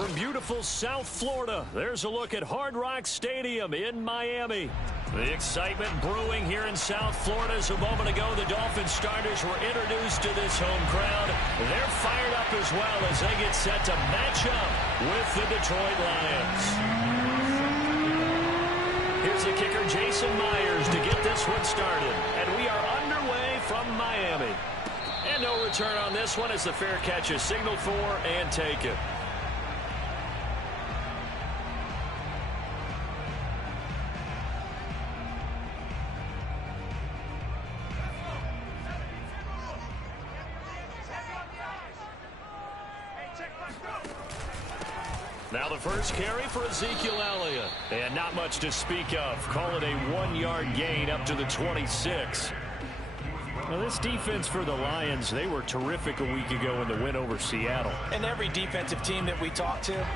from beautiful South Florida, there's a look at Hard Rock Stadium in Miami. The excitement brewing here in South Florida as a moment ago the Dolphins starters were introduced to this home crowd. They're fired up as well as they get set to match up with the Detroit Lions. Here's the kicker, Jason Myers, to get this one started. And we are underway from Miami. And no return on this one as the fair catch is signaled for and taken. Now the first carry for Ezekiel Elliott. And not much to speak of. Call it a 1-yard gain up to the 26. Well, this defense for the Lions, they were terrific a week ago in the win over Seattle. And every defensive team that we talk to,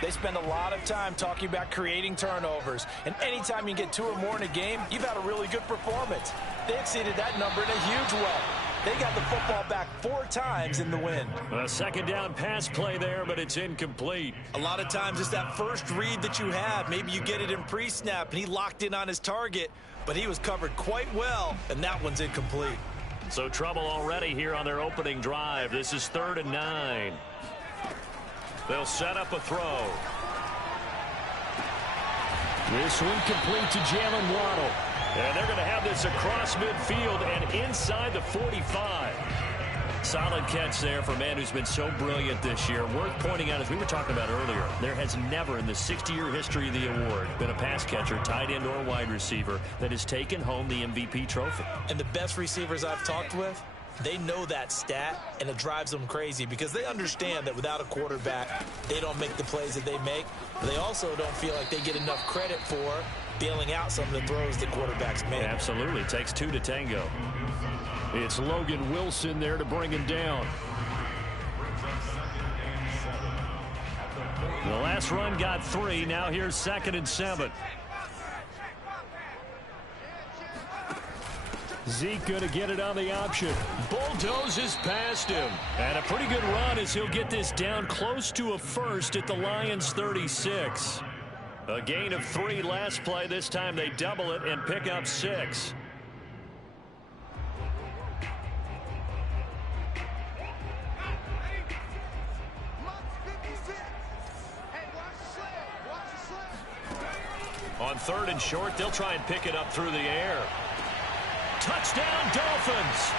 they spend a lot of time talking about creating turnovers. And anytime you get 2 or more in a game, you've had a really good performance. They exceeded that number in a huge way. They got the football back 4 times in the win. A second down pass play there, but it's incomplete. A lot of times it's that first read that you have. Maybe you get it in pre-snap, and he locked in on his target, but he was covered quite well, and that one's incomplete. So trouble already here on their opening drive. This is 3rd and 9. They'll set up a throw. This one complete to Jalen Waddle. And they're going to have this across midfield and inside the 45. Solid catch there for a man who's been so brilliant this year. Worth pointing out, as we were talking about earlier, there has never in the 60-year history of the award been a pass catcher, tight end, or wide receiver that has taken home the MVP trophy. And the best receivers I've talked with, they know that stat, and it drives them crazy because they understand that without a quarterback, they don't make the plays that they make. But they also don't feel like they get enough credit for bailing out some of the throws that quarterbacks make. Absolutely. It takes 2 to tango. It's Logan Wilson there to bring him down. The last run got 3. Now here's 2nd and 7. Zeke going to get it on the option. Bulldozes past him. And a pretty good run as he'll get this down close to a first at the Lions 36. A gain of 3 last play. This time they double it and pick up 6. On 3rd and short, they'll try and pick it up through the air. Touchdown, Dolphins!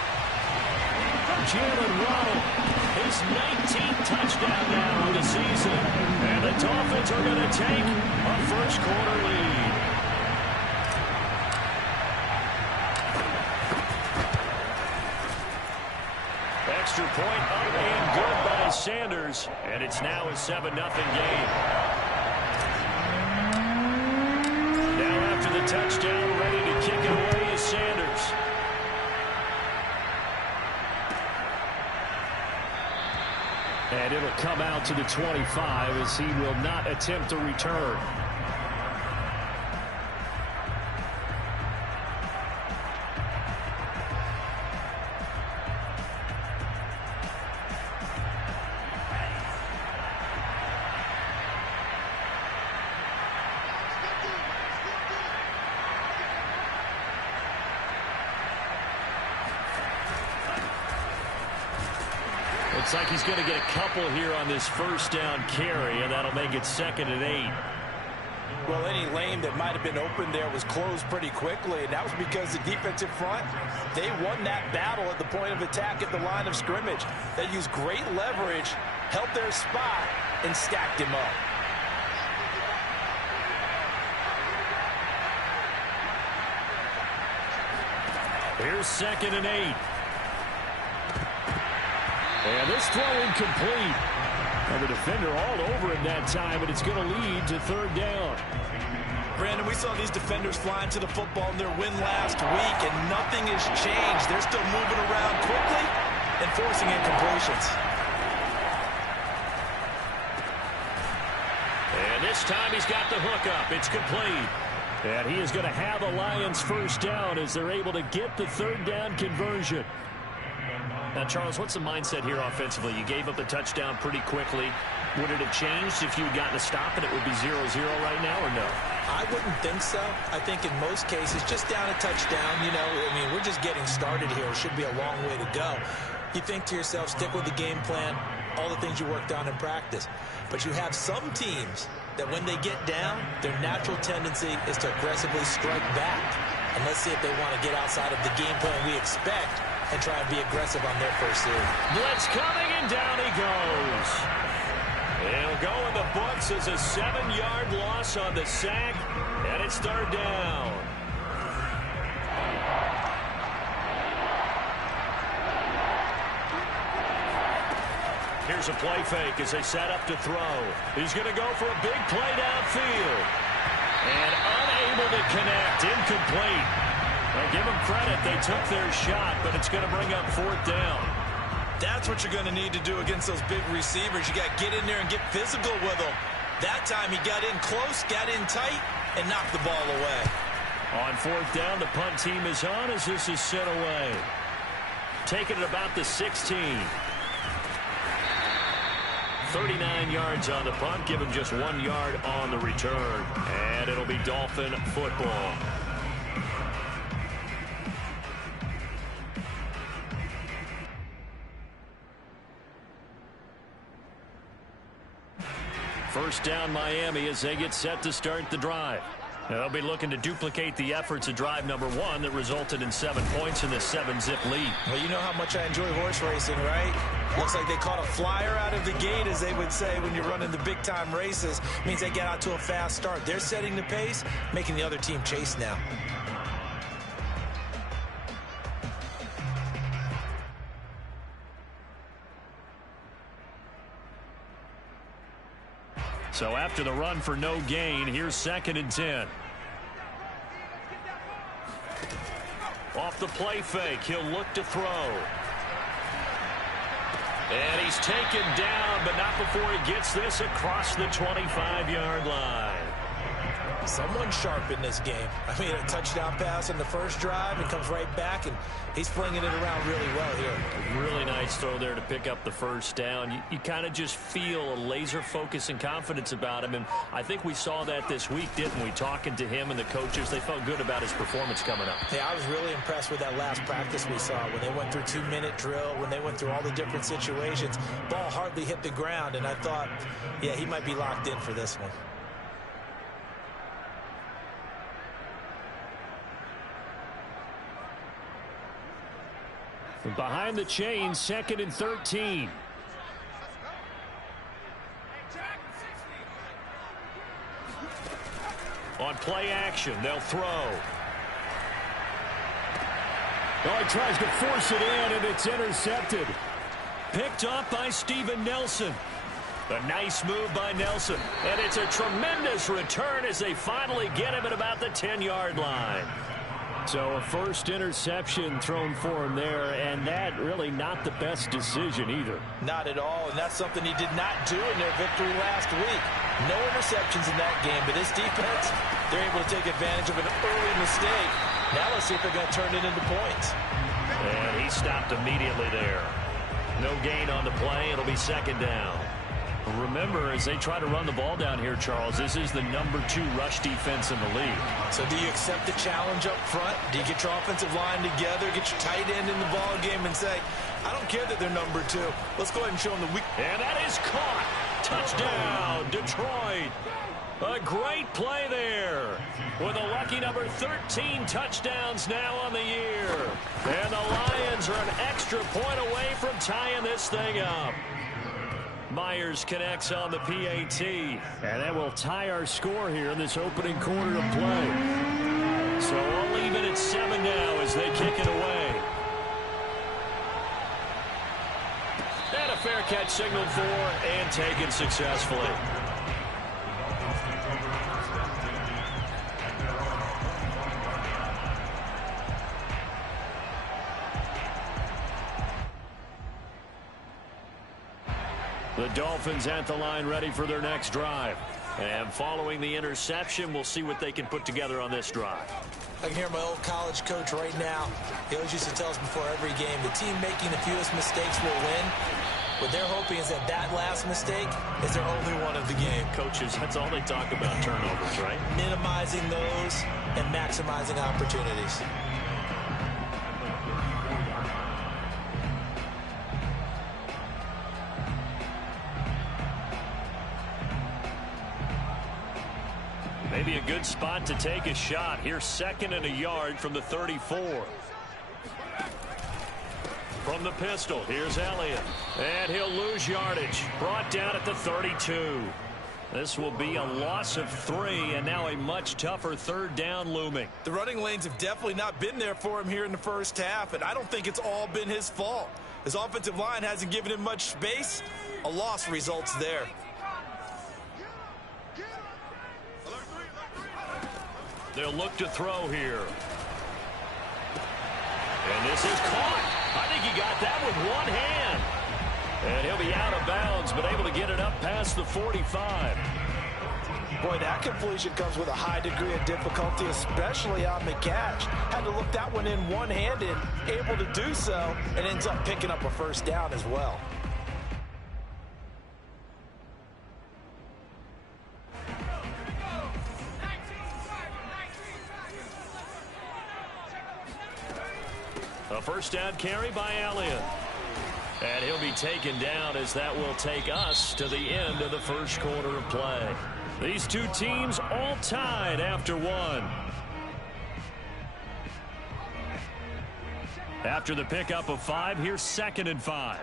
Jalen Waddle, his 19th touchdown now of the season. And the Dolphins are going to take a first-quarter lead. Extra point up and good by Sanders. And it's now a 7-0 game. Now after the touchdown, ready to kick it away is Sanders. And it'll come out to the 25 as he will not attempt a return. Looks like he's going to get a couple here on this first down carry, and that'll make it 2nd and 8. Well, any lane that might have been open there was closed pretty quickly, and that was because the defensive front, they won that battle at the point of attack at the line of scrimmage. They used great leverage, held their spot, and stacked him up. Here's 2nd and 8. And this throw incomplete. And the defender all over him that time, and it's going to lead to 3rd down. Brandon, we saw these defenders flying to the football in their win last week, and nothing has changed. They're still moving around quickly and forcing incompletions. And this time he's got the hook up. It's complete. And he is going to have a Lions first down as they're able to get the 3rd down conversion. Now, Charles, what's the mindset here offensively? You gave up the touchdown pretty quickly. Would it have changed if you had gotten a stop and it would be 0-0 right now, or no? I wouldn't think so. I think in most cases, just down a touchdown, you know, I mean, we're just getting started here. It should be a long way to go. You think to yourself, stick with the game plan, all the things you worked on in practice. But you have some teams that when they get down, their natural tendency is to aggressively strike back. And let's see if they want to get outside of the game plan we expect and try and be aggressive on their first series. Blitz coming, and down he goes. He'll go in the books as a 7-yard loss on the sack, and it's third down. Here's a play fake as they set up to throw. He's going to go for a big play downfield. And unable to connect, incomplete. Well, give them credit, they took their shot, but it's going to bring up fourth down. That's what you're going to need to do against those big receivers. You got to get in there and get physical with them. That time he got in close, got in tight, and knocked the ball away. On fourth down, the punt team is on as this is sent away. Taking it about the 16. 39 yards on the punt, give him just 1 yard on the return. And it'll be Dolphin football. First down Miami as they get set to start the drive. They'll be looking to duplicate the efforts of drive number 1 that resulted in 7 points in the 7-zip lead. Well, you know how much I enjoy horse racing, right? Looks like they caught a flyer out of the gate, as they would say when you're running the big-time races. Means they get out to a fast start. They're setting the pace, making the other team chase now. So after the run for no gain, here's 2nd and 10. Off the play fake, he'll look to throw. And he's taken down, but not before he gets this across the 25-yard line. Someone sharp in this game. I mean, a touchdown pass in the first drive, and comes right back, and he's flinging it around really well here. Really nice throw there to pick up the first down. You kind of just feel a laser focus and confidence about him, and I think we saw that this week, didn't we? Talking to him and the coaches, they felt good about his performance coming up. Yeah, I was really impressed with that last practice we saw when they went through 2-minute drill, when they went through all the different situations. Ball hardly hit the ground, and I thought, yeah, he might be locked in for this one. Behind the chains, 2nd and 13. On play action, they'll throw. Oh, he tries to force it in, and it's intercepted. Picked up by Steven Nelson. A nice move by Nelson. And it's a tremendous return as they finally get him at about the 10-yard line. So a first interception thrown for him there, and that really not the best decision either. Not at all, and that's something he did not do in their victory last week. No interceptions in that game, but this defense, they're able to take advantage of an early mistake. Now let's see if they're going to turn it into points. And he stopped immediately there. No gain on the play. It'll be 2nd down. Remember, as they try to run the ball down here, Charles, this is the number 2 rush defense in the league. So do you accept the challenge up front? Do you get your offensive line together, get your tight end in the ball game and say, I don't care that they're number 2. Let's go ahead and show them the weak. And that is caught. Touchdown, Detroit. A great play there. With a lucky number 13 touchdowns now on the year. And the Lions are an extra point away from tying this thing up. Myers connects on the PAT, and that will tie our score here in this opening quarter of play. So all even at 7 now as they kick it away. And a fair catch signaled for and taken successfully. The Dolphins at the line ready for their next drive. And following the interception, we'll see what they can put together on this drive. I can hear my old college coach right now. He always used to tell us before every game, the team making the fewest mistakes will win. What they're hoping is that that last mistake is their only one of the game. Coaches, that's all they talk about, turnovers, right? Minimizing those and maximizing opportunities. Maybe a good spot to take a shot. Here's 2nd and a yard from the 34. From the pistol, here's Elliott. And he'll lose yardage. Brought down at the 32. This will be a loss of 3, and now a much tougher 3rd down looming. The running lanes have definitely not been there for him here in the first half, and I don't think it's all been his fault. His offensive line hasn't given him much space. A loss results there. They'll look to throw here. And this is caught. I think he got that with one hand. And he'll be out of bounds, but able to get it up past the 45. Boy, that completion comes with a high degree of difficulty, especially on the catch. Had to look that one in one-handed, able to do so, and ends up picking up a first down as well. A first down carry by Elliott. And he'll be taken down as that will take us to the end of the first quarter of play. These two teams all tied after one. After the pickup of 5, here's 2nd and 5.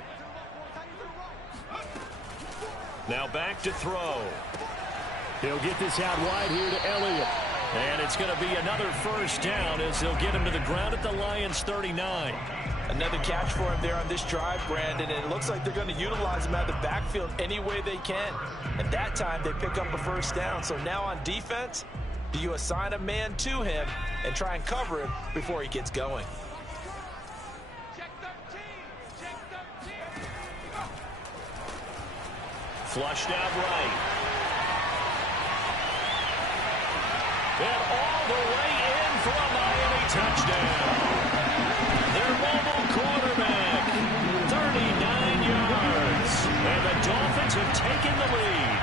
Now back to throw. He'll get this out wide here to Elliott. And it's going to be another first down as they'll get him to the ground at the Lions' 39. Another catch for him there on this drive, Brandon, and it looks like they're going to utilize him out of the backfield any way they can. At that time, they pick up a first down. So now on defense, do you assign a man to him and try and cover him before he gets going? Flushed out right. And all the way in for a Miami touchdown. Their mobile quarterback, 39 yards. And the Dolphins have taken the lead.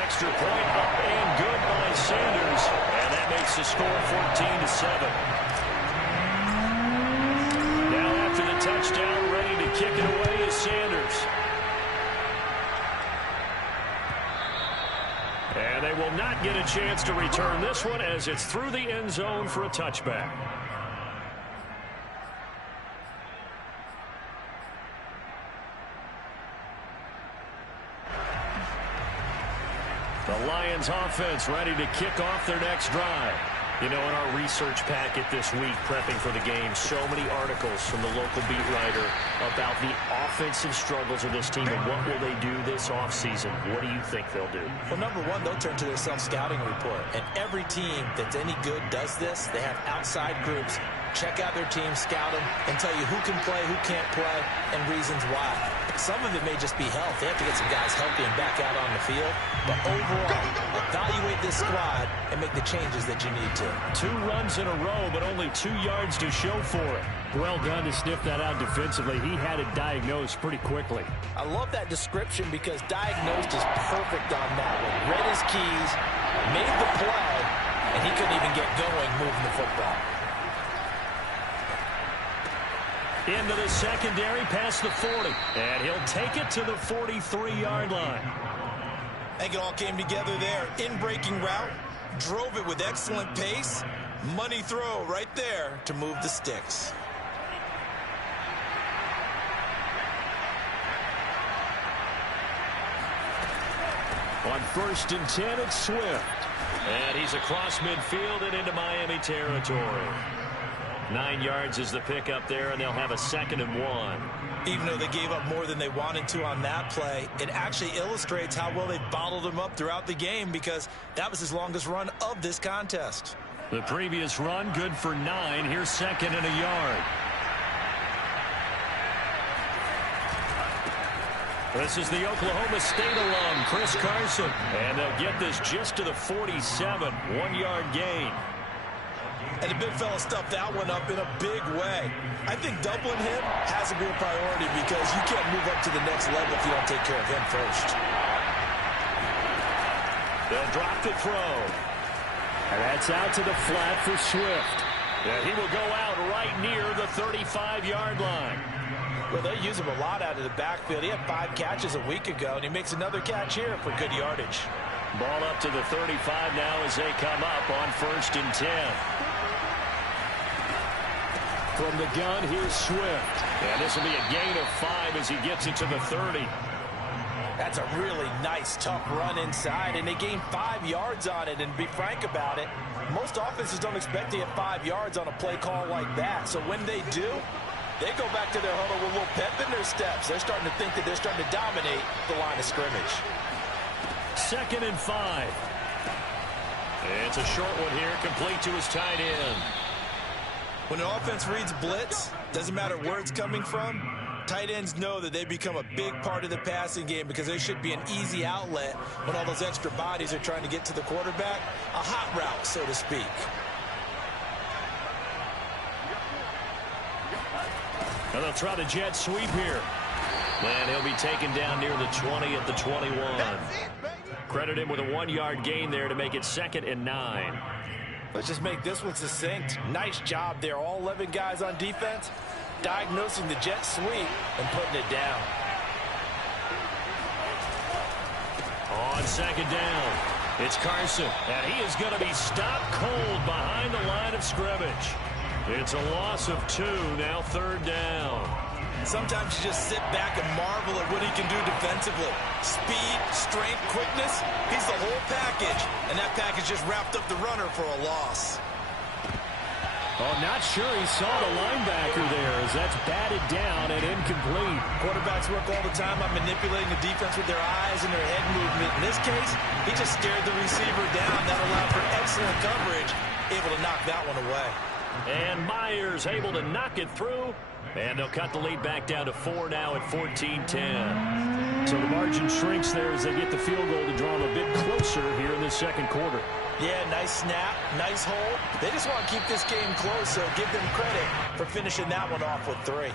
Extra point up and good by Sanders. And that makes the score 14-7. Now after the touchdown, ready to kick it away is Sanders. And they will not get a chance to return this one as it's through the end zone for a touchback. The Lions offense ready to kick off their next drive. You know, in our research packet this week, prepping for the game, so many articles from the local beat writer about the offensive struggles of this team and what will they do this offseason. What do you think they'll do? Well, number one, they'll turn to their self-scouting report. And every team that's any good does this. They have outside groups. Check out their team, scout them, and tell you who can play, who can't play, and reasons why. Some of it may just be health. They have to get some guys healthy and back out on the field. But overall, evaluate this squad and make the changes that you need to. 2 runs in a row, but only 2 yards to show for it. Well done to sniff that out defensively. He had it diagnosed pretty quickly. I love that description because diagnosed is perfect on that one. Read his keys, made the play, and he couldn't even get going moving the football. Into the secondary past the 40. And he'll take it to the 43-yard line. I think it all came together there. In-breaking route, drove it with excellent pace. Money throw right there to move the sticks. On 1st and 10, it's Swift. And he's across midfield and into Miami territory. 9 yards is the pickup there, and they'll have a 2nd and 1. Even though they gave up more than they wanted to on that play, it actually illustrates how well they bottled him up throughout the game because that was his longest run of this contest. The previous run, good for 9. Here's 2nd and a yard. This is the Oklahoma State alum, Chris Carson. And they'll get this just to the 47, 1-yard gain. And the big fella stuffed that one up in a big way. I think doubling him has to be a priority because you can't move up to the next level if you don't take care of him first. They'll drop the throw. And that's out to the flat for Swift. And he will go out right near the 35-yard line. Well, they use him a lot out of the backfield. He had 5 catches a week ago, and he makes another catch here for good yardage. Ball up to the 35 now as they come up on 1st and 10. From the gun, here's Swift. And this will be a gain of 5 as he gets it to the 30. That's a really nice, tough run inside, and they gain 5 yards on it. And to be frank about it, most offenses don't expect to get 5 yards on a play call like that. So when they do, they go back to their huddle with a little pep in their steps. They're starting to think that they're starting to dominate the line of scrimmage. 2nd and 5. It's a short one here, complete to his tight end. When an offense reads blitz, doesn't matter where it's coming from, tight ends know that they become a big part of the passing game because they should be an easy outlet when all those extra bodies are trying to get to the quarterback. A hot route, so to speak. And they'll try the jet sweep here. And he'll be taken down near the 20 at the 21. Credit him with a 1-yard gain there to make it 2nd and 9. Let's just make this one succinct. Nice job there. All 11 guys on defense diagnosing the jet sweep and putting it down. On 2nd down, it's Carson. And he is going to be stopped cold behind the line of scrimmage. It's a loss of 2, now 3rd down. Sometimes you just sit back and marvel at what he can do defensively. Speed, strength, quickness, he's the whole package. And that package just wrapped up the runner for a loss. Oh, not sure he saw the linebacker there as that's batted down and incomplete. Quarterbacks work all the time on manipulating the defense with their eyes and their head movement. In this case, he just scared the receiver down. That allowed for excellent coverage, able to knock that one away. And Myers able to knock it through. And they'll cut the lead back down to 4 now at 14-10. So the margin shrinks there as they get the field goal to draw them a bit closer here in the 2nd quarter. Yeah, nice snap, nice hold. They just want to keep this game close, so give them credit for finishing that one off with 3.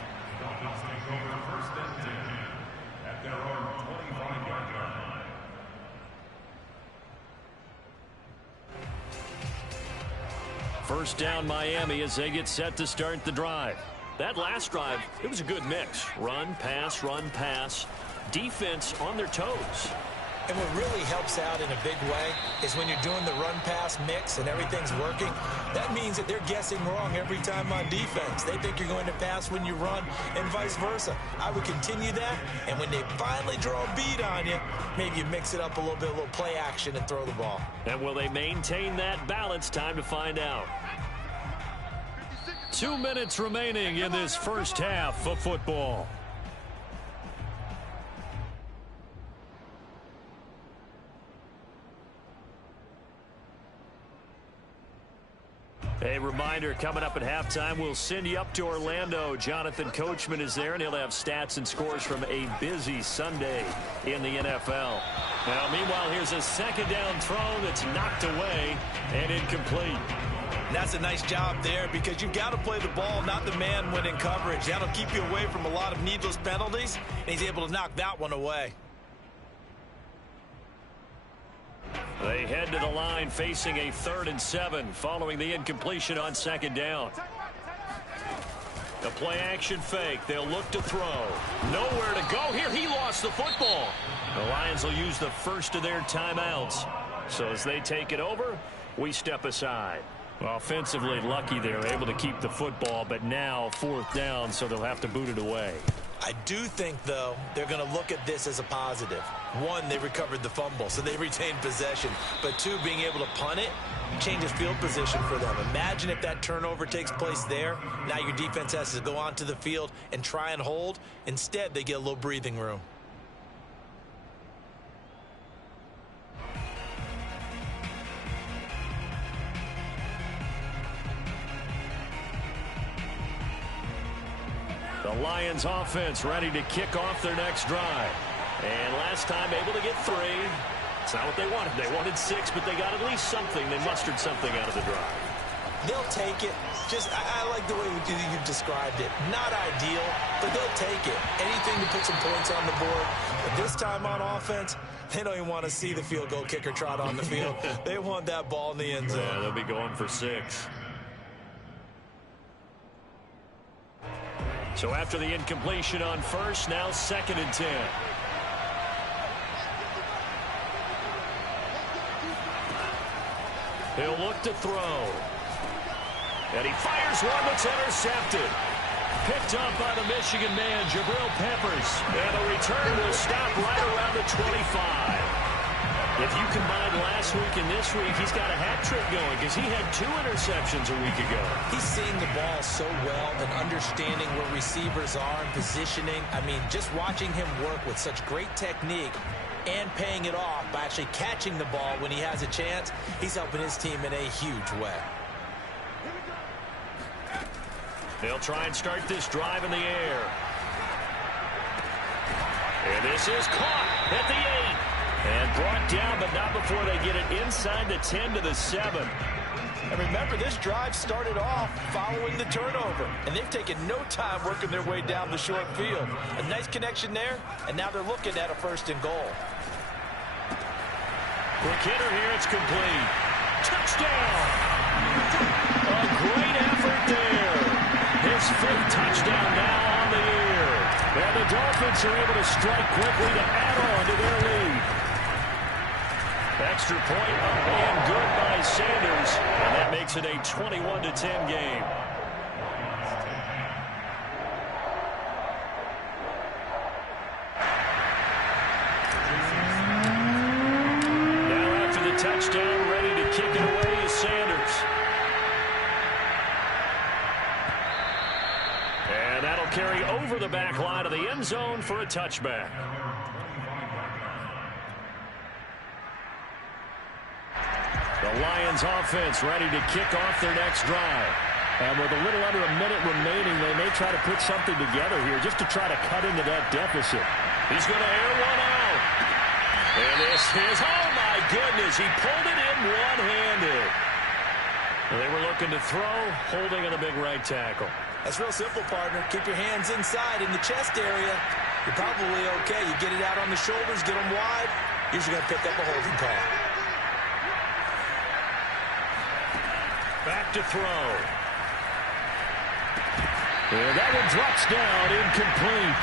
First down Miami as they get set to start the drive. That last drive, it was a good mix. Run, pass, defense on their toes. And what really helps out in a big way is when you're doing the run-pass mix and everything's working, that means that they're guessing wrong every time on defense. They think you're going to pass when you run and vice versa. I would continue that, and when they finally draw a beat on you, maybe you mix it up a little bit, a little play action and throw the ball. And will they maintain that balance? Time to find out. 2 minutes remaining in this first half of football. A reminder, coming up at halftime, we'll send you up to Orlando. Jonathan Coachman is there, and he'll have stats and scores from a busy Sunday in the NFL. Now, meanwhile, here's a 2nd down throw that's knocked away and incomplete. And that's a nice job there because you've got to play the ball, not the man when in coverage. That'll keep you away from a lot of needless penalties, and he's able to knock that one away. They head to the line facing a 3rd and 7 following the incompletion on 2nd down. The play action fake. They'll look to throw. Nowhere to go here. He lost the football. The Lions will use the first of their timeouts. So as they take it over, we step aside. Offensively lucky they're able to keep the football, but now 4th down, so they'll have to boot it away. I do think, though, they're going to look at this as a positive. 1, they recovered the fumble, so they retained possession. But 2, being able to punt it changes field position for them. Imagine if that turnover takes place there. Now your defense has to go onto the field and try and hold. Instead, they get a little breathing room. The Lions offense ready to kick off their next drive. And last time able to get 3. It's not what they wanted. They wanted 6, but they got at least something. They mustered something out of the drive. They'll take it. I like the way you described it. Not ideal, but they'll take it. Anything to put some points on the board. But this time on offense, they don't even want to see the field goal kicker trot on the field. They want that ball in the end zone. Yeah, they'll be going for 6. So after the incompletion on first, now 2nd and 10. He'll look to throw. And he fires one that's intercepted. Picked up by the Michigan man, Jabril Peppers. And the return will stop right around the 25. If you combine last week and this week, he's got a hat trick going because he had 2 interceptions a week ago. He's seeing the ball so well and understanding where receivers are and positioning. I mean, just watching him work with such great technique and paying it off by actually catching the ball when he has a chance, he's helping his team in a huge way. They'll try and start this drive in the air. And this is caught at the 8. And brought down, but not before they get it inside the 10 to the 7. And remember, this drive started off following the turnover. And they've taken no time working their way down the short field. A nice connection there, and now they're looking at a 1st and goal. Quick hitter here, it's complete. Touchdown! A great effort there. His 5th touchdown now on the year. And the Dolphins are able to strike quickly to add on to their lead. Extra point up and good by Sanders. And that makes it a 21-10 game. Now after the touchdown, ready to kick it away is Sanders. And that'll carry over the back line of the end zone for a touchback. The Lions offense ready to kick off their next drive. And with a little under a minute remaining, they may try to put something together here just to try to cut into that deficit. He's going to air one out. And this is, oh my goodness, he pulled it in one-handed. They were looking to throw, holding on the big right tackle. That's real simple, partner. Keep your hands inside in the chest area. You're probably okay. You get it out on the shoulders, get them wide. Usually going to pick up a holding call. Back to throw. And that one drops down, incomplete.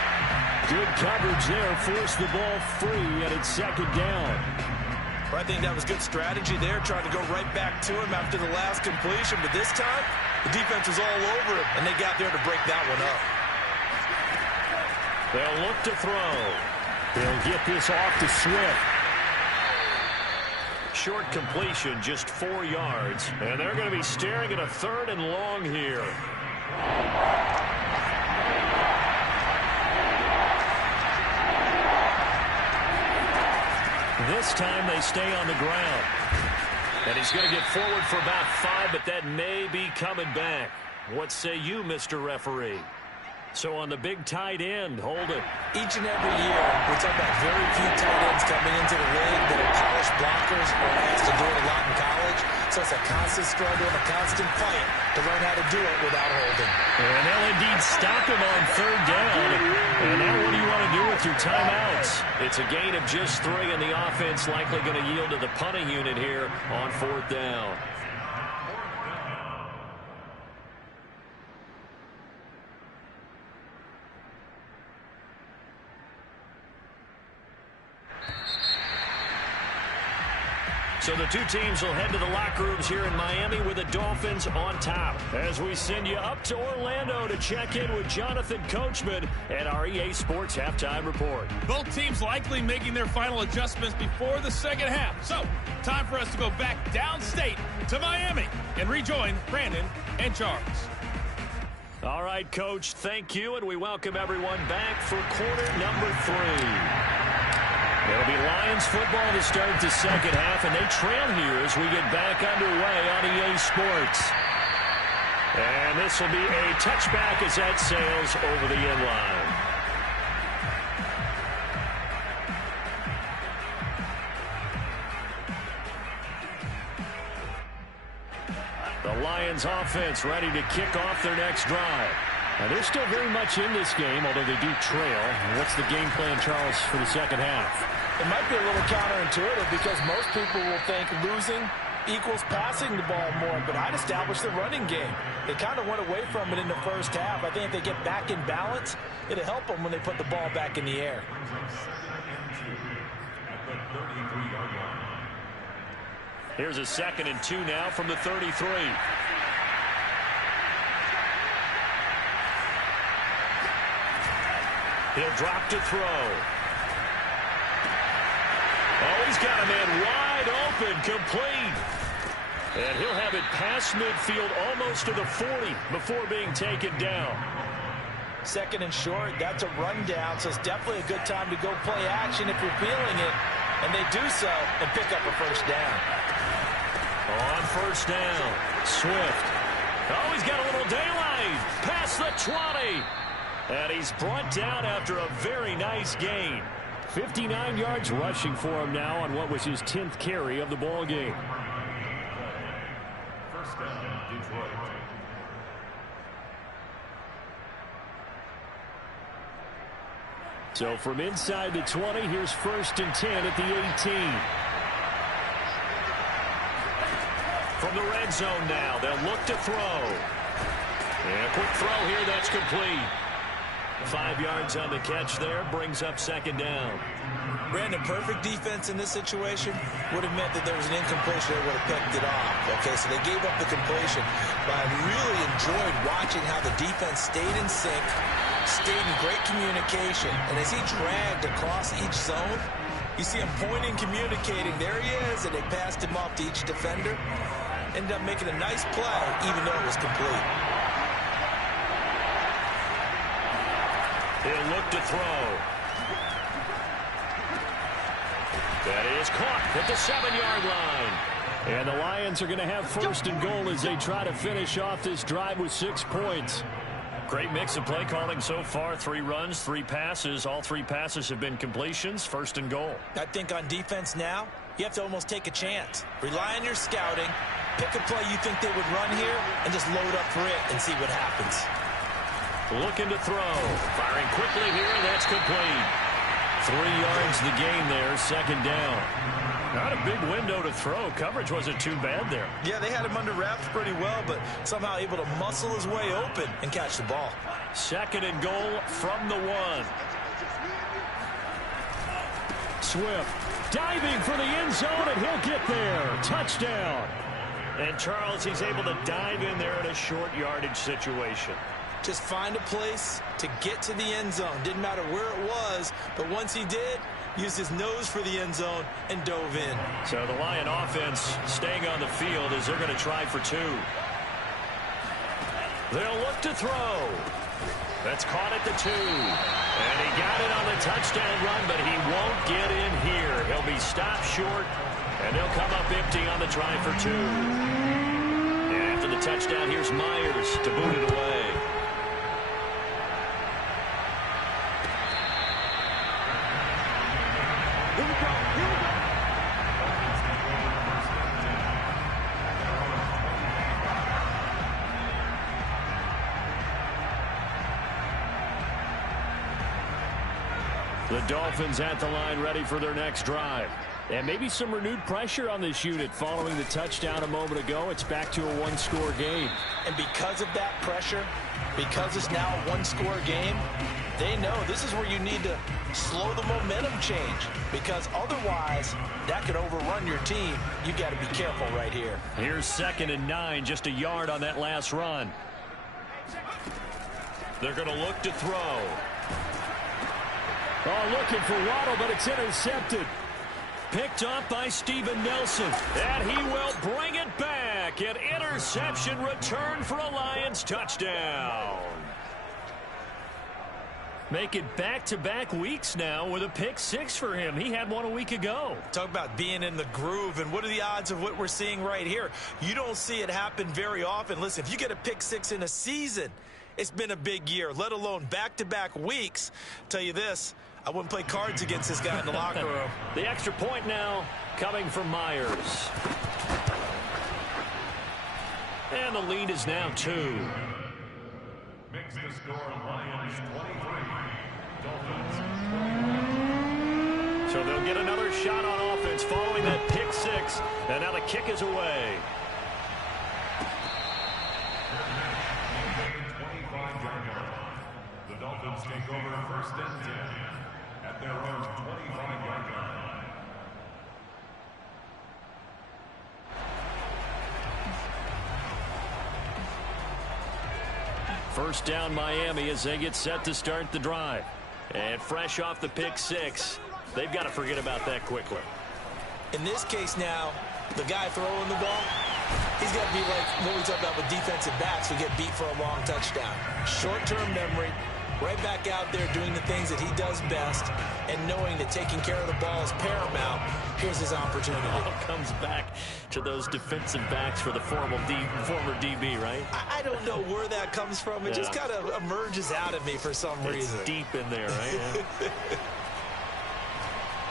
Good coverage there, forced the ball free, and it's 2nd down. I think that was good strategy there, trying to go right back to him after the last completion. But this time, the defense was all over him, and they got there to break that one up. They'll look to throw. They'll get this off to Swift. Short completion, just 4 yards. And they're going to be staring at a 3rd and long here. This time they stay on the ground. And he's going to get forward for about 5, but that may be coming back. What say you, Mr. Referee? So on the big tight end, hold it. Each and every year, we talk about very few tight ends coming into the league that are polished blockers or asked to do it a lot in college. So it's a constant struggle and a constant fight to learn how to do it without holding. And they'll indeed stop him on 3rd down. And now what do you want to do with your timeouts? It's a gain of just 3, and the offense likely going to yield to the punting unit here on 4th down. So the 2 teams will head to the locker rooms here in Miami with the Dolphins on top. As we send you up to Orlando to check in with Jonathan Coachman and our EA Sports Halftime Report. Both teams likely making their final adjustments before the 2nd half. So, time for us to go back downstate to Miami and rejoin Brandon and Charles. All right, Coach, thank you, and we welcome everyone back for quarter number 3. It'll be Lions football to start the 2nd half, and they trail here as we get back underway on EA Sports. And this will be a touchback as that sails over the end line. Lions offense ready to kick off their next drive. Now, they're still very much in this game, although they do trail. What's the game plan, Charles, for the second half? It might be a little counterintuitive because most people will think losing equals passing the ball more, but I'd establish the running game. They kind of went away from it in the first half. I think if they get back in balance, it'll help them when they put the ball back in the air. Here's a 2nd and 2 now from the 33. He'll drop to throw. Oh, he's got a man wide open, complete. And he'll have it past midfield almost to the 40 before being taken down. 2nd and short, that's a rundown, so it's definitely a good time to go play action if you're feeling it. And they do so and pick up a first down. On first down, Swift. Oh, he's got a little daylight. Past the 20. And he's brought down after a very nice gain. 59 yards rushing for him now on what was his 10th carry of the ball game. First down, Detroit. So from inside the 20, here's 1st and 10 at the 18. From the red zone now, they'll look to throw. And a quick throw here, that's complete. 5 yards on the catch there, brings up 2nd down. Brandon, perfect defense in this situation would have meant that there was an incompletion. They would have picked it off. Okay, so they gave up the completion. But I really enjoyed watching how the defense stayed in sync, stayed in great communication. And as he dragged across each zone, you see him pointing, communicating. There he is, and they passed him off to each defender. Ended up making a nice play, even though it was complete. He'll look to throw. That is caught at the 7-yard line. And the Lions are going to have 1st and goal as they try to finish off this drive with 6 points. Great mix of play calling so far. 3 runs, 3 passes. All 3 passes have been completions. 1st and goal. I think on defense now, you have to almost take a chance. Rely on your scouting. Pick a play you think they would run here and just load up for it and see what happens. Looking to throw. Firing quickly here. That's complete. 3 yards the gain there. 2nd down. Not a big window to throw. Coverage wasn't too bad there. Yeah, they had him under wraps pretty well, but somehow able to muscle his way open and catch the ball. 2nd and goal from the 1. Swift diving for the end zone, and he'll get there. Touchdown. And Charles, he's able to dive in there in a short yardage situation. Just find a place to get to the end zone. Didn't matter where it was, but once he did, used his nose for the end zone and dove in. So the Lion offense staying on the field as they're going to try for 2. They'll look to throw. That's caught at the 2. And he got it on the touchdown run, but he won't get in here. He'll be stopped short, and they'll come up empty on the try for 2. And after the touchdown, here's Myers to boot it away. The Dolphins at the line ready for their next drive. And maybe some renewed pressure on this unit following the touchdown a moment ago. It's back to a 1-score game. And because of that pressure, because it's now a 1-score game, they know this is where you need to slow the momentum change. Because otherwise, that could overrun your team. You got to be careful right here. Here's 2nd and 9, just a yard on that last run. They're going to look to throw. Oh, looking for Waddle, but it's intercepted. Picked up by Steven Nelson. And he will bring it back. An interception return for a Lions touchdown. Make it back-to-back weeks now with a pick 6 for him. He had one a week ago. Talk about being in the groove, and what are the odds of what we're seeing right here? You don't see it happen very often. Listen, if you get a pick 6 in a season, it's been a big year, let alone back-to-back weeks. Tell you this, I wouldn't play cards against this guy in the locker room. The extra point now coming from Myers. And the lead is now 2. Makes the score Lions 23, Dolphins. So they'll get another shot on offense following that pick 6. And now the kick is away. 25-yard line. The Dolphins take over first and 10 at their own 25-yard line. First down Miami as they get set to start the drive. And fresh off the pick 6, they've got to forget about that quickly. In this case now, the guy throwing the ball, he's got to be like what we talked about with defensive backs who get beat for a long touchdown. Short-term memory, right back out there doing the things that he does best, and knowing that taking care of the ball is paramount. Here's his opportunity. All comes back to those defensive backs for the former DB, right? I don't know where that comes from. It just kind of emerges out of me for some reason. It's deep in there, right? Yeah.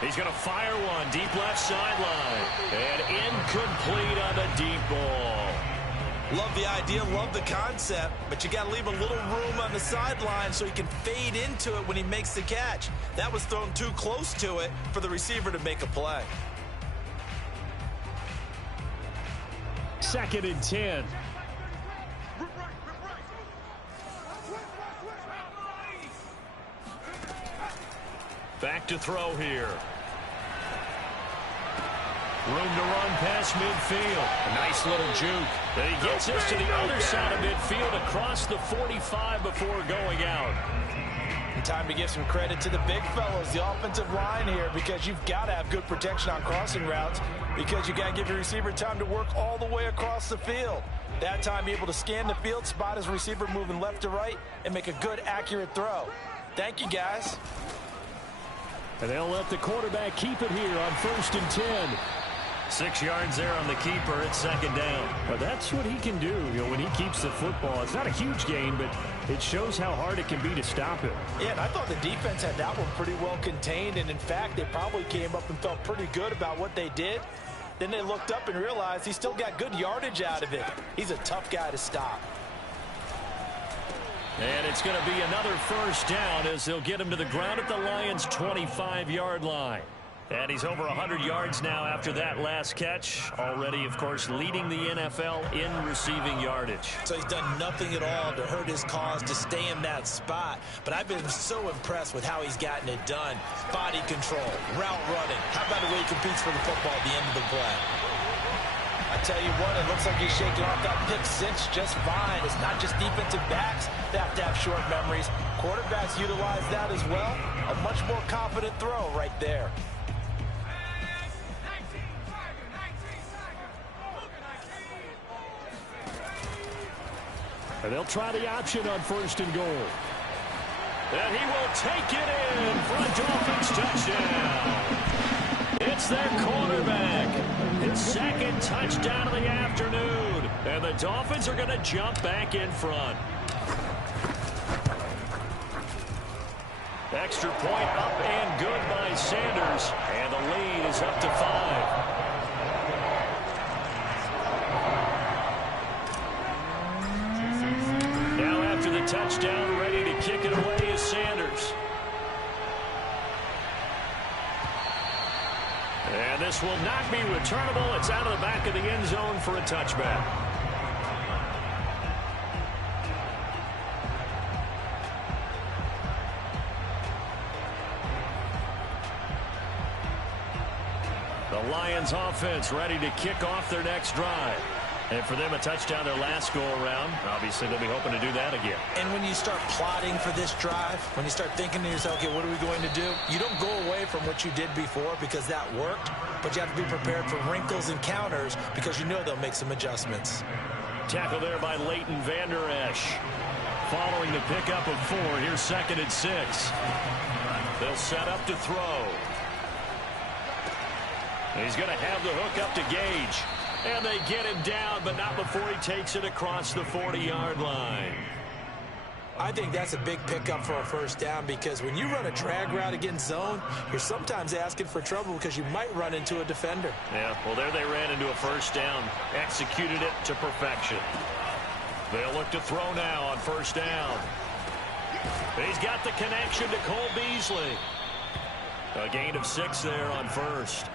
He's going to fire one deep left sideline. And incomplete on the deep ball. Love the idea, love the concept, but you got to leave a little room on the sideline so he can fade into it when he makes the catch. That was thrown too close to it for the receiver to make a play. 2nd and 10. Back to throw here. Room to run past midfield. A nice little juke. Then he gets this to the other side of midfield across the 45 before going out. And time to give some credit to the big fellows, the offensive line here, because you've got to have good protection on crossing routes because you got to give your receiver time to work all the way across the field. That time able to scan the field, spot his receiver moving left to right, and make a good, accurate throw. Thank you, guys. And they'll let the quarterback keep it here on 1st and 10. 6 yards there on the keeper at 2nd down. Well, that's what he can do, when he keeps the football. It's not a huge gain, but it shows how hard it can be to stop him. Yeah, and I thought the defense had that one pretty well contained, and in fact, they probably came up and felt pretty good about what they did. Then they looked up and realized he still got good yardage out of it. He's a tough guy to stop. And it's going to be another 1st down as they'll get him to the ground at the Lions' 25-yard line. And he's over 100 yards now after that last catch. Already, of course, leading the NFL in receiving yardage. So he's done nothing at all to hurt his cause to stay in that spot. But I've been so impressed with how he's gotten it done. Body control, route running. How about the way he competes for the football at the end of the play? I tell you what, it looks like he's shaking off that pick 6 just fine. It's not just defensive backs that have to have short memories. Quarterbacks utilize that as well. A much more confident throw right there. And they'll try the option on 1st and goal. And he will take it in for a Dolphins touchdown. It's their quarterback. His 2nd touchdown of the afternoon. And the Dolphins are going to jump back in front. Extra point up and good by Sanders. And the lead is up to 5. Touchdown, ready to kick it away is Sanders. And this will not be returnable. It's out of the back of the end zone for a touchback. The Lions offense ready to kick off their next drive. And for them, a touchdown their last go-around. Obviously, they'll be hoping to do that again. And when you start plotting for this drive, when you start thinking to yourself, okay, what are we going to do? You don't go away from what you did before because that worked, but you have to be prepared for wrinkles and counters because you know they'll make some adjustments. Tackle there by Leighton Vander Esch. Following the pickup of 4, here's 2nd and 6. They'll set up to throw. He's going to have the hook up to Gage. And they get him down, but not before he takes it across the 40-yard line. I think that's a big pickup for a 1st down because when you run a drag route against zone, you're sometimes asking for trouble because you might run into a defender. Yeah, well, there they ran into a 1st down, executed it to perfection. They'll look to throw now on first down. He's got the connection to Cole Beasley. A gain of 6 there on first.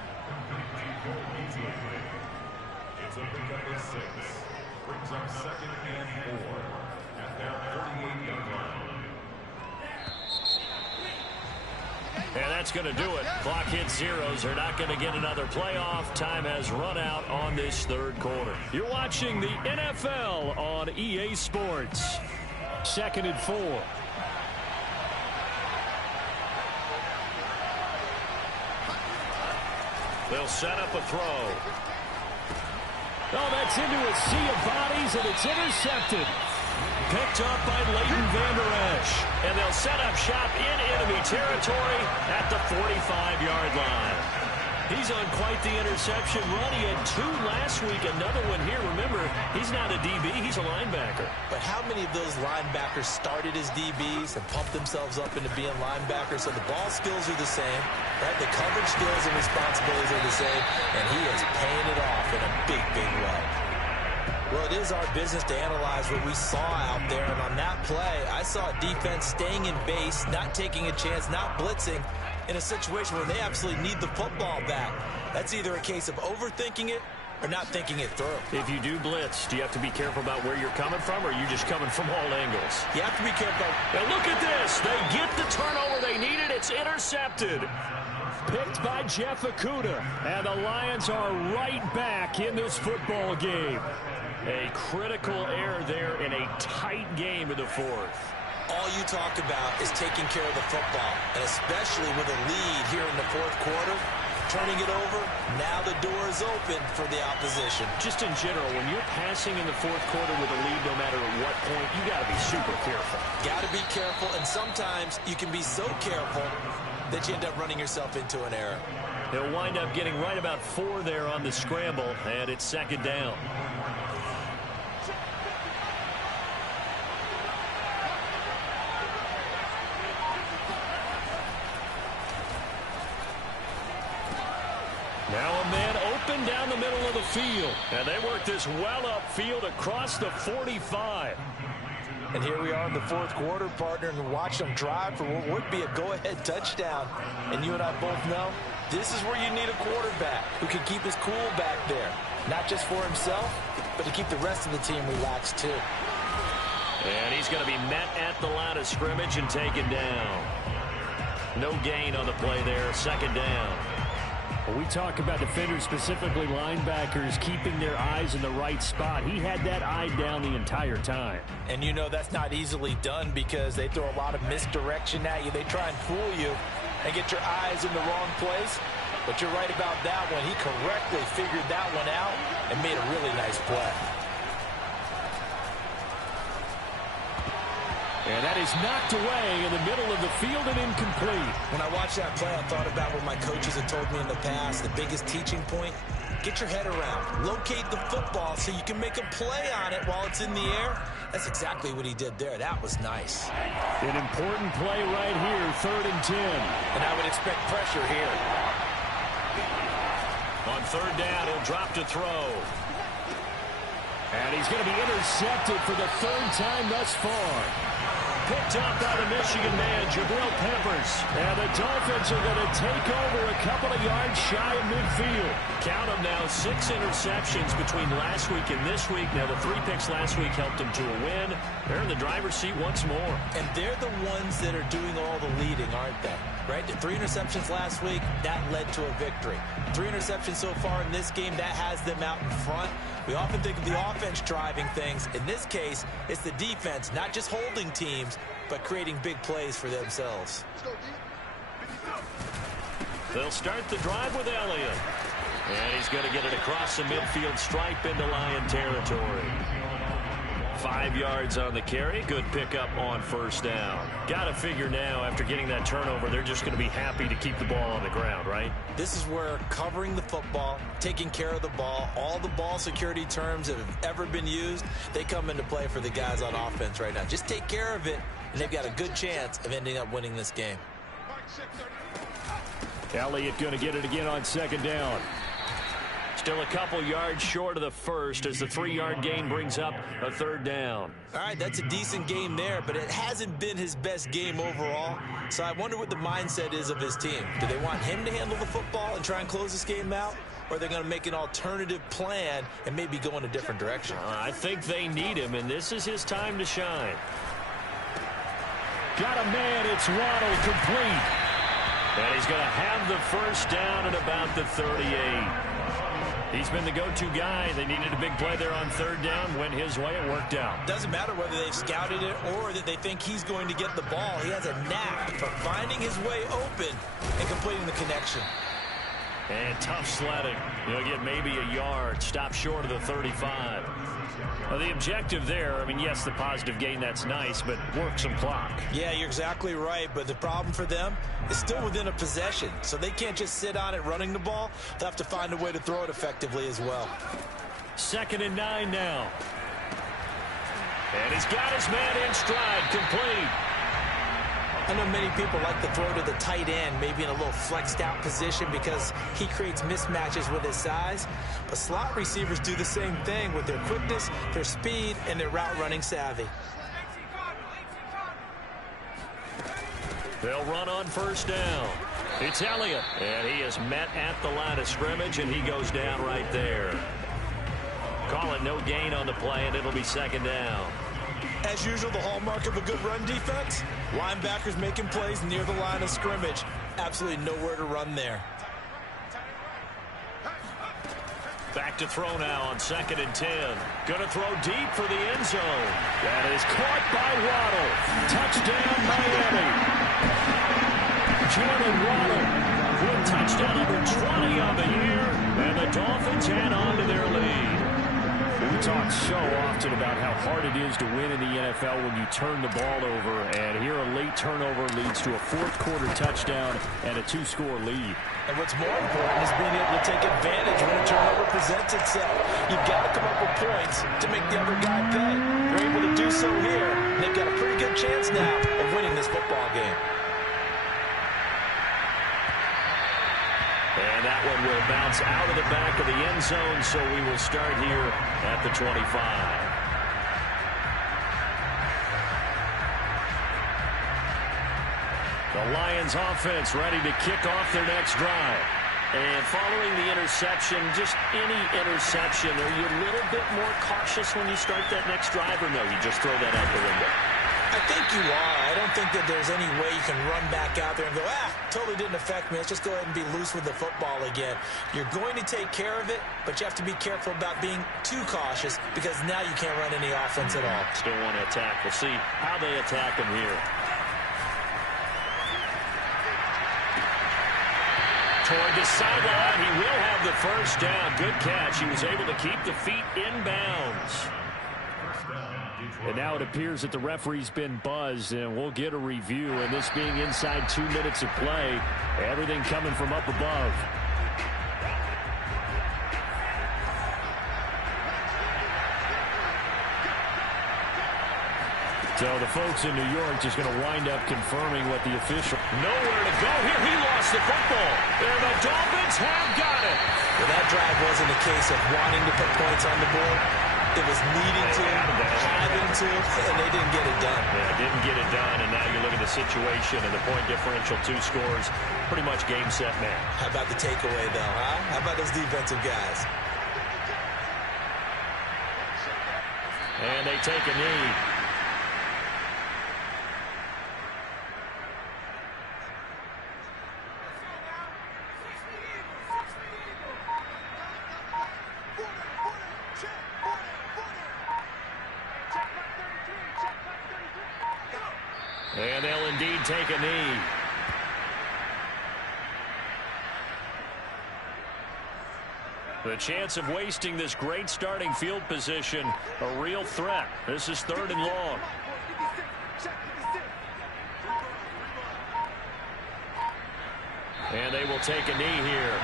It's a pickup of 6. Brings up second and 4 at their 38-yard line. And that's going to do it. Clock hits zeros. They're not going to get another playoff. Time has run out on this third quarter. You're watching the NFL on EA Sports. 2nd and 4. They'll set up a throw. Oh, that's into a sea of bodies, and it's intercepted. Picked up by Leighton Vander Esch. And they'll set up shop in enemy territory at the 45-yard line. He's on quite the interception run. He had 2 last week, another one here. Remember, he's not a DB, he's a linebacker. But how many of those linebackers started as DBs and pumped themselves up into being linebackers? So the ball skills are the same, right? The coverage skills and responsibilities are the same, and he is paying it off in a big, big way. Well, it is our business to analyze what we saw out there, and on that play, I saw a defense staying in base, not taking a chance, not blitzing, in a situation where they absolutely need the football back. That's either a case of overthinking it or not thinking it through. If you do blitz, do you have to be careful about where you're coming from, or are you just coming from all angles? You have to be careful. Now look at this. They get the turnover they needed. It's intercepted. Picked by Jeff Okudah. And the Lions are right back in this football game. A critical error there in a tight game in the 4th. All you talk about is taking care of the football, and especially with a lead here in the 4th quarter, turning it over, now the door is open for the opposition. Just in general, when you're passing in the 4th quarter with a lead, no matter at what point, you got to be super careful. Got to be careful, and sometimes you can be so careful that you end up running yourself into an error. He'll wind up getting right about 4 there on the scramble, and it's 2nd down. Now a man open down the middle of the field. And they work this well upfield across the 45. And here we are in the 4th quarter, partner, and watch them drive for what would be a go-ahead touchdown. And you and I both know this is where you need a quarterback who can keep his cool back there. Not just for himself, but to keep the rest of the team relaxed too. And he's going to be met at the line of scrimmage and taken down. No gain on the play there, 2nd down. When we talk about defenders, specifically linebackers, keeping their eyes in the right spot, he had that eye down the entire time. And you know that's not easily done because they throw a lot of misdirection at you. They try and fool you and get your eyes in the wrong place. But you're right about that one. He correctly figured that one out and made a really nice play. And that is knocked away in the middle of the field and incomplete. When I watched that play, I thought about what my coaches had told me in the past. The biggest teaching point, get your head around. Locate the football so you can make a play on it while it's in the air. That's exactly what he did there. That was nice. An important play right here, 3rd and 10. And I would expect pressure here. On 3rd down, he'll drop to throw. And he's going to be intercepted for the 3rd time thus far. Picked up by the Michigan man, Jabril Peppers. And the Dolphins are going to take over a couple of yards shy of midfield. Count them now, 6 interceptions between last week and this week. Now, the 3 picks last week helped them to a win. They're in the driver's seat once more. And they're the ones that are doing all the leading, aren't they? Right? The 3 interceptions last week, that led to a victory. 3 interceptions so far in this game, that has them out in front. We often think of the offense driving things. In this case, it's the defense, not just holding teams, but creating big plays for themselves. They'll start the drive with Elliott. And he's going to get it across the midfield stripe into Lion territory. 5 yards on the carry. Good pickup on 1st down. Got to figure now, after getting that turnover, they're just going to be happy to keep the ball on the ground, right? This is where covering the football, taking care of the ball, all the ball security terms that have ever been used, they come into play for the guys on offense right now. Just take care of it, and they've got a good chance of ending up winning this game. Elliott going to get it again on 2nd down. Still a couple yards short of the first as the 3-yard gain brings up a 3rd down. All right, that's a decent game there, but it hasn't been his best game overall. So I wonder what the mindset is of his team. Do they want him to handle the football and try and close this game out? Or are they going to make an alternative plan and maybe go in a different direction? I think they need him, and this is his time to shine. Got a man. It's Waddle, complete. And he's going to have the first down at about the 38. He's been the go-to guy. They needed a big play there on 3rd down. Went his way. It worked out. Doesn't matter whether they've scouted it or that they think he's going to get the ball. He has a knack for finding his way open and completing the connection. And tough sledding. He'll get maybe a yard. Stop short of the 35. Well, the objective there, I mean, yes, the positive gain, that's nice, but work some clock. Yeah, you're exactly right, but the problem for them is still within a possession, so they can't just sit on it running the ball. They'll have to find a way to throw it effectively as well. 2nd and 9 now. And he's got his man in stride, complete. I know many people like to throw to the tight end, maybe in a little flexed out position because he creates mismatches with his size. But slot receivers do the same thing with their quickness, their speed, and their route running savvy. They'll run on 1st down. It's Elliott, and he is met at the line of scrimmage, and he goes down right there. Call it no gain on the play, and it'll be 2nd down. As usual, the hallmark of a good run defense, linebackers making plays near the line of scrimmage. Absolutely nowhere to run there. Back to throw now on 2nd and 10. Going to throw deep for the end zone. That is caught by Waddle. Touchdown, Miami. Jalen Waddle with touchdown number 20 on the year, and the Dolphins add on to their lead. We talk so often about how hard it is to win in the NFL when you turn the ball over, and here a late turnover leads to a 4th-quarter touchdown and a 2-score lead. And what's more important is being able to take advantage when a turnover presents itself. You've got to come up with points to make the other guy pay. They're able to do so here, and they've got a pretty good chance now of winning this football game. And that one will bounce out of the back of the end zone, so we will start here at the 25. The Lions offense ready to kick off their next drive. And following the interception, just any interception, are you a little bit more cautious when you start that next drive, or no, you just throw that out the window? I think you are. I don't think that there's any way you can run back out there and go, totally didn't affect me. Let's just go ahead and be loose with the football again. You're going to take care of it, but you have to be careful about being too cautious because now you can't run any offense at all. Still want to attack. We'll see how they attack him here. Toward the sideline, he will have the first down. Good catch. He was able to keep the feet in bounds. And now it appears that the referee's been buzzed, and we'll get a review. And this being inside 2 minutes of play, everything coming from up above. So the folks in New York just going to wind up confirming what the official... Nowhere to go here. He lost the football. And the Dolphins have got it. Well, that drive wasn't a case of wanting to put points on the board. It was needing to, having to, and they didn't get it done. Yeah, didn't get it done, and now you look at the situation and the point differential, 2 scores, pretty much game, set, man. How about the takeaway, though, huh? How about those defensive guys? And they take a knee. And they'll indeed take a knee. The chance of wasting this great starting field position, a real threat. This is 3rd and long. And they will take a knee here.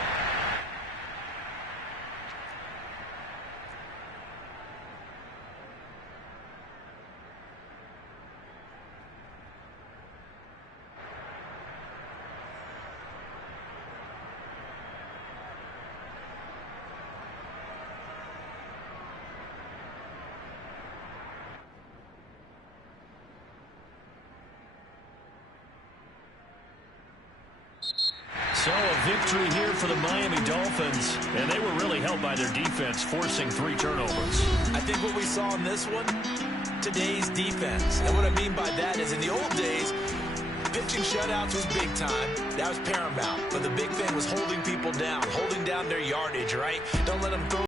So a victory here for the Miami Dolphins, and they were really helped by their defense, forcing 3 turnovers. I think what we saw in this one, today's defense. And what I mean by that is in the old days, pitching shutouts was big time. That was paramount. But the big thing was holding people down, holding down their yardage, right? Don't let them throw